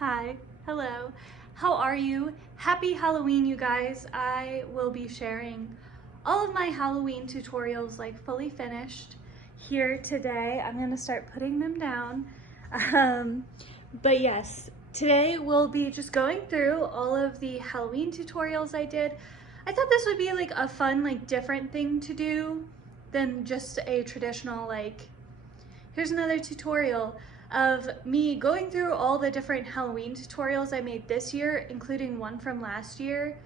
Hi, hello, how are you? Happy Halloween, you guys. I will be sharing all of my Halloween tutorials like fully finished here today. I'm gonna start putting them down. But yes, today we'll be just going through all of the Halloween tutorials I did. I thought this would be like a fun, like different thing to do than just a traditional like, here's another tutorial of me going through all the different Halloween tutorials I made this year, including one from last year,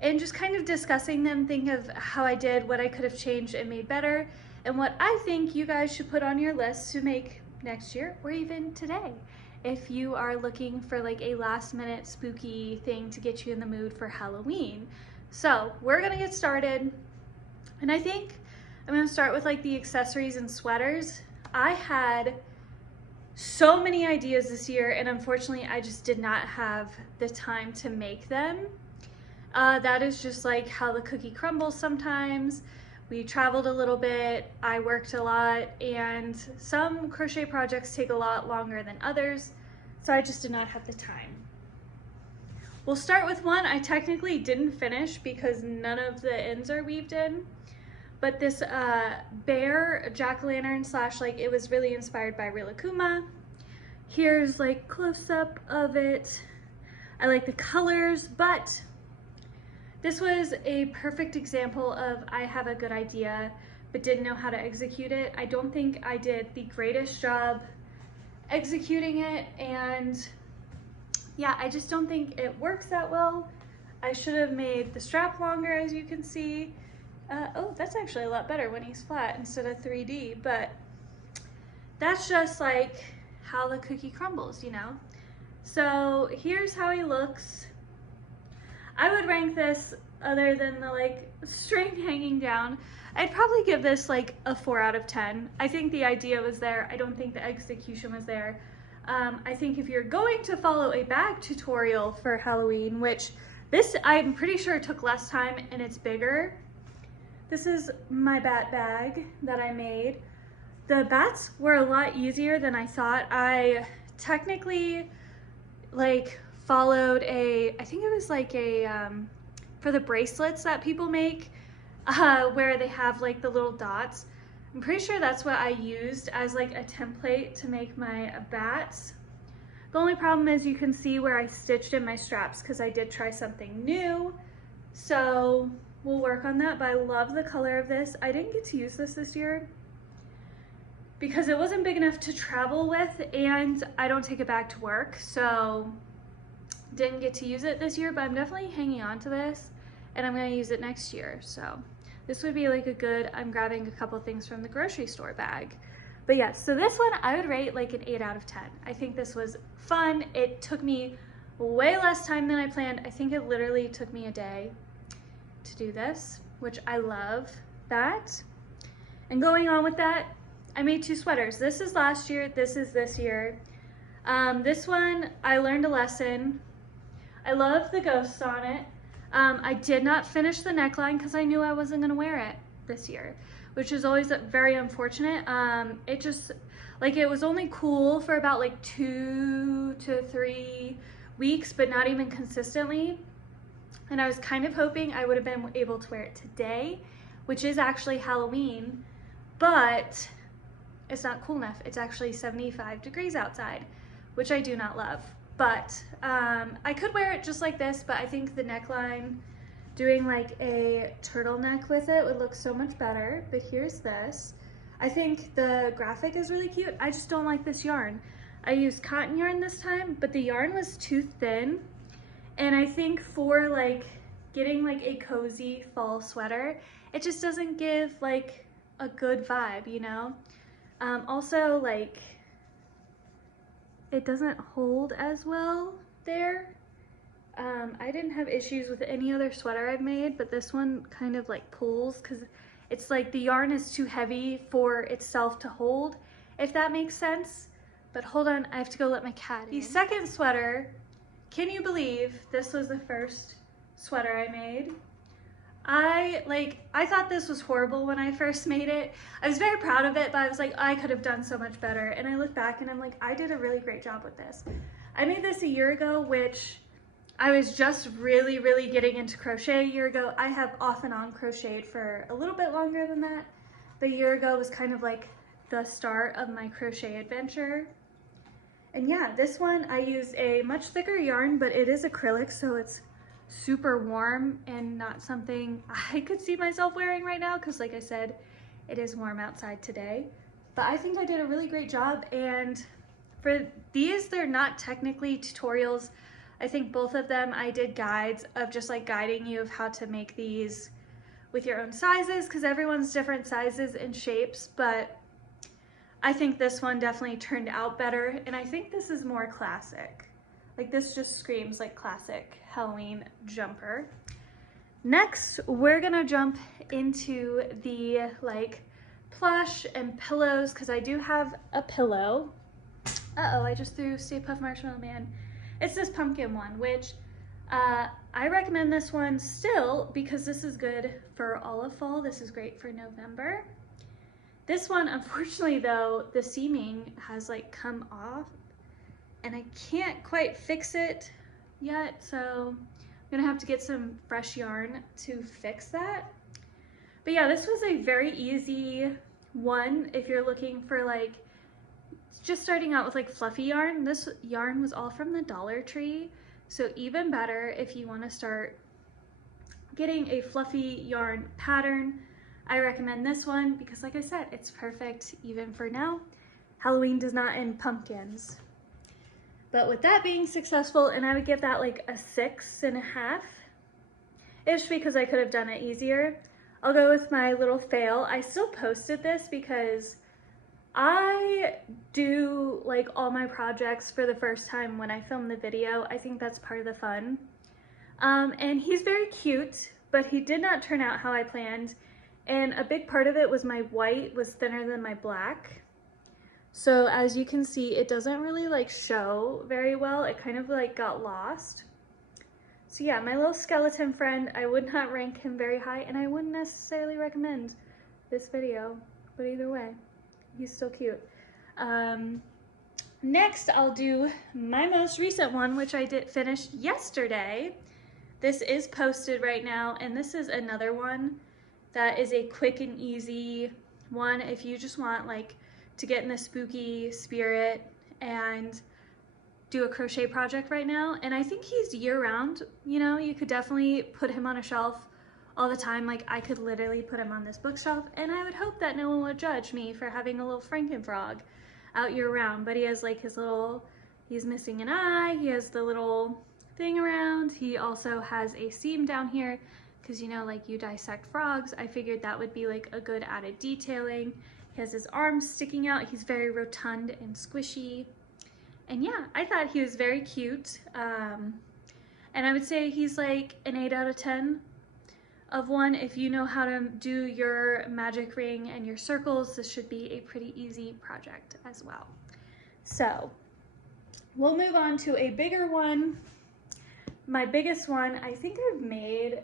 and just kind of discussing them, think of how I did, what I could have changed and made better, and what I think you guys should put on your list to make next year or even today if you are looking for like a last minute spooky thing to get you in the mood for Halloween. So we're gonna get started, and I think I'm gonna start with like the accessories and sweaters. I had so many ideas this year, and unfortunately I just did not have the time to make them. That is just like how the cookie crumbles sometimes. We traveled a little bit, I worked a lot, and some crochet projects take a lot longer than others, so I just did not have the time. We'll start with one I technically didn't finish because none of the ends are weaved in. But this bear jack-o'-lantern slash, like, it was really inspired by Rilakuma. Here's like close-up of it. I like the colors, but this was a perfect example of I have a good idea but didn't know how to execute it. I don't think I did the greatest job executing it, and yeah, I just don't think it works that well. I should have made the strap longer, as you can see. Oh, that's actually a lot better when he's flat instead of 3D, but that's just like how the cookie crumbles, you know? So here's how he looks. I would rank this, other than the like string hanging down, I'd probably give this like a 4 out of 10. I think the idea was there. I don't think the execution was there. I think if you're going to follow a bag tutorial for Halloween, which this I'm pretty sure took less time and it's bigger. This is my bat bag that I made. The bats were a lot easier than I thought. I technically like followed I think it was like for the bracelets that people make, where they have like the little dots. I'm pretty sure that's what I used as like a template to make my bats. The only problem is you can see where I stitched in my straps because I did try something new. So we'll work on that, but I love the color of this. I didn't get to use this year because it wasn't big enough to travel with, and I don't take it back to work, so didn't get to use it this year, but I'm definitely hanging on to this, and I'm gonna use it next year. So this would be like a good, I'm grabbing a couple things from the grocery store bag. But yeah, so this one I would rate like an 8 out of 10. I think this was fun. It took me way less time than I planned. I think it literally took me a day to do this, which I love that. And going on with that, I made 2 sweaters. This is last year, this is this year. This one, I learned a lesson. I love the ghosts on it. I did not finish the neckline because I knew I wasn't gonna wear it this year, which is always very unfortunate. It just, like, it was only cool for about like 2 to 3 weeks, but not even consistently. And I was kind of hoping I would have been able to wear it today, which is actually Halloween, but it's not cool enough. It's actually 75 degrees outside, which I do not love. But I could wear it just like this, but I think the neckline, doing like a turtleneck with it would look so much better. But here's this. I think the graphic is really cute. I just don't like this yarn. I used cotton yarn this time, but the yarn was too thin. And I think for like getting like a cozy fall sweater, it just doesn't give like a good vibe, you know? Also, like, it doesn't hold as well there. I didn't have issues with any other sweater I've made, but this one kind of like pulls because it's like the yarn is too heavy for itself to hold, if that makes sense. But hold on, I have to go let my cat in. The second sweater, can you believe this was the first sweater I made? I thought this was horrible when I first made it. I was very proud of it, but I was like, I could have done so much better. And I look back and I'm like, I did a really great job with this. I made this a year ago, which I was just really getting into crochet a year ago. I have off and on crocheted for a little bit longer than that, but a year ago was kind of like the start of my crochet adventure. And yeah, this one I use a much thicker yarn, but it is acrylic, so it's super warm and not something I could see myself wearing right now because, like I said, it is warm outside today. But I think I did a really great job, and for these, they're not technically tutorials. I think both of them I did guides of just like guiding you of how to make these with your own sizes, because everyone's different sizes and shapes, but I think this one definitely turned out better, and I think this is more classic. Like, this just screams like classic Halloween jumper. Next, we're gonna jump into the like plush and pillows, because I do have a pillow. Uh-oh, I just threw Stay Puft Marshmallow Man. It's this pumpkin one, which I recommend this one still because this is good for all of fall. This is great for November. This one, unfortunately though, the seaming has like come off and I can't quite fix it yet, so I'm gonna have to get some fresh yarn to fix that. But yeah, this was a very easy one if you're looking for like just starting out with like fluffy yarn. This yarn was all from the Dollar Tree, so even better if you want to start getting a fluffy yarn pattern. I recommend this one because, like I said, it's perfect even for now. Halloween does not end pumpkins. But with that being successful, and I would give that like a 6.5-ish because I could have done it easier. I'll go with my little fail. I still posted this because I do like all my projects for the first time when I film the video. I think that's part of the fun. And he's very cute, but he did not turn out how I planned. And a big part of it was my white was thinner than my black. So as you can see, it doesn't really like show very well. It kind of like got lost. So yeah, my little skeleton friend, I would not rank him very high, and I wouldn't necessarily recommend this video, but either way, he's still cute. Next, I'll do my most recent one, which I did finish yesterday. This is posted right now, and this is another one that is a quick and easy one if you just want like to get in the spooky spirit and do a crochet project right now. And I think he's year-round, you know, you could definitely put him on a shelf all the time. Like, I could literally put him on this bookshelf, and I would hope that no one would judge me for having a little Frankenfrog out year-round. But he has like his little, he's missing an eye, he has the little thing around, he also has a seam down here because, you know, like you dissect frogs. I figured that would be like a good added detailing. He has his arms sticking out, he's very rotund and squishy. And yeah, I thought he was very cute. And I would say he's like an 8 out of 10 of 1. If you know how to do your magic ring and your circles, this should be a pretty easy project as well. So we'll move on to a bigger one. My biggest one, I think I've made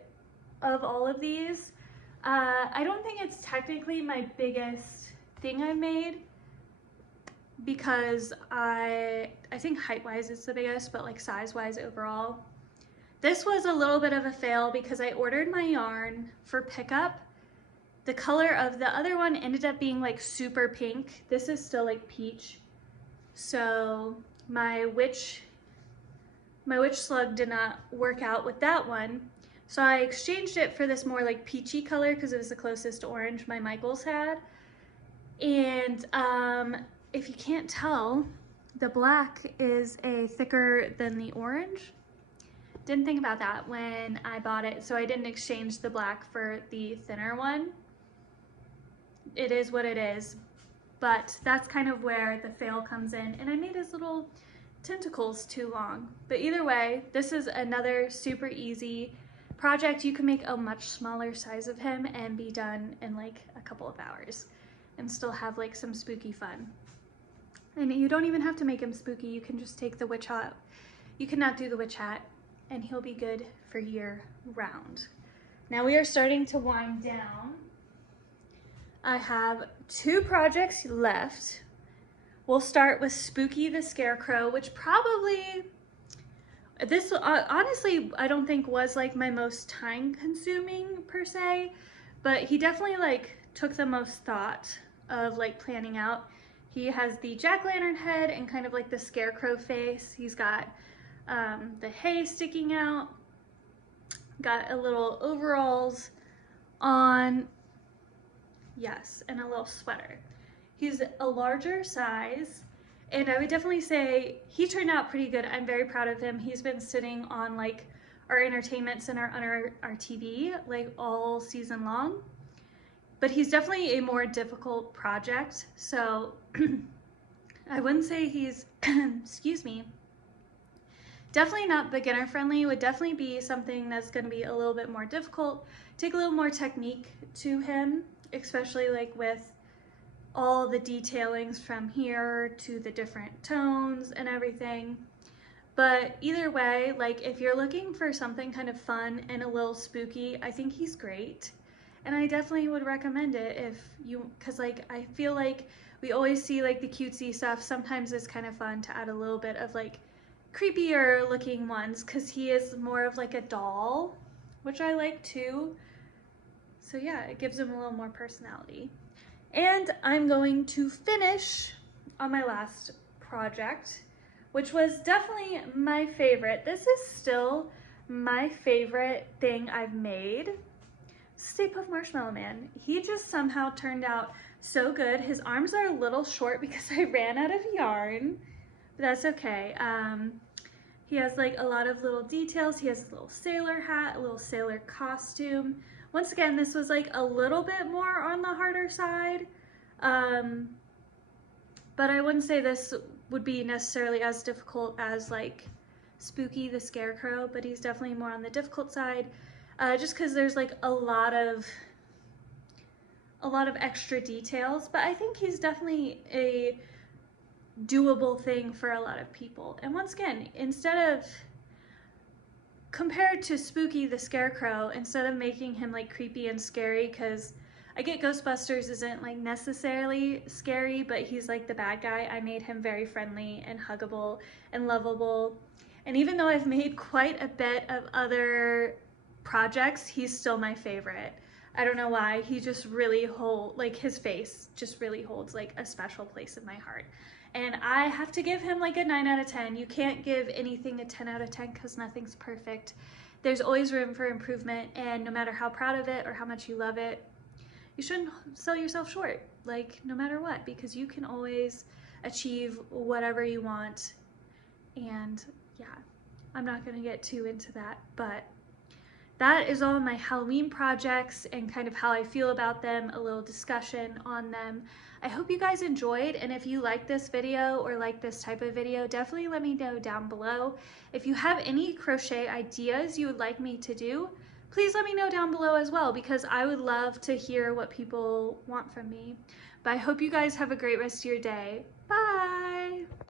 of all of these. I don't think it's technically my biggest thing I've made, because I think height-wise it's the biggest, but like size-wise overall. This was a little bit of a fail because I ordered my yarn for pickup. The color of the other one ended up being like super pink. This is still like peach. So my witch slug did not work out with that one. So I exchanged it for this more like peachy color because it was the closest to orange my Michaels had. And if you can't tell, the black is a thicker than the orange. Didn't think about that when I bought it, so I didn't exchange the black for the thinner one. It is what it is, but that's kind of where the fail comes in, and I made his little tentacles too long. But either way, this is another super easy project. You can make a much smaller size of him and be done in like a couple of hours and still have like some spooky fun. And you don't even have to make him spooky. You can just take the witch hat. You cannot do the witch hat, and he'll be good for year round. Now we are starting to wind down. I have 2 projects left. we'll start with Spooky the Scarecrow, which probably, this honestly, I don't think was like my most time consuming per se, but he definitely like took the most thought of like planning out. He has the jack-o'-lantern head and kind of like the scarecrow face. He's got the hay sticking out, got a little overalls on, yes, and a little sweater. He's a larger size, and I would definitely say he turned out pretty good. I'm very proud of him. He's been sitting on like our entertainment center on our TV like all season long, but he's definitely a more difficult project. So I wouldn't say he's, excuse me, definitely not beginner friendly. Would definitely be something that's going to be a little bit more difficult, take a little more technique to him, especially like with all the detailings from here to the different tones and everything. But either way, like if you're looking for something kind of fun and a little spooky, I think he's great. And I definitely would recommend it if you, cause like I feel like we always see like the cutesy stuff. Sometimes it's kind of fun to add a little bit of like creepier looking ones, cause he is more of like a doll, which I like too. So yeah, it gives him a little more personality. And I'm going to finish on my last project, which was definitely my favorite. This is still my favorite thing I've made. Stay Puft Marshmallow Man. He just somehow turned out so good. His arms are a little short because I ran out of yarn, but that's okay. He has like a lot of little details. He has a little sailor hat, a little sailor costume. Once again, this was like a little bit more on the harder side, but I wouldn't say this would be necessarily as difficult as like Spooky the Scarecrow, but he's definitely more on the difficult side, just because there's like a lot of extra details, but I think he's definitely a doable thing for a lot of people. And once again, instead of, compared to Spooky the Scarecrow, instead of making him like creepy and scary, because I get Ghostbusters isn't like necessarily scary, but he's like the bad guy, I made him very friendly and huggable and lovable. And even though I've made quite a bit of other projects, he's still my favorite. I don't know why, he just really like his face just really holds like a special place in my heart. And I have to give him like a 9 out of 10. You can't give anything a 10 out of 10 because nothing's perfect. There's always room for improvement, and no matter how proud of it or how much you love it, you shouldn't sell yourself short, like no matter what, because you can always achieve whatever you want. And yeah, I'm not gonna get too into that, but that is all of my Halloween projects and kind of how I feel about them, a little discussion on them. I hope you guys enjoyed, and if you like this video or like this type of video, definitely let me know down below. If you have any crochet ideas you would like me to do, please let me know down below as well, because I would love to hear what people want from me. But I hope you guys have a great rest of your day. Bye!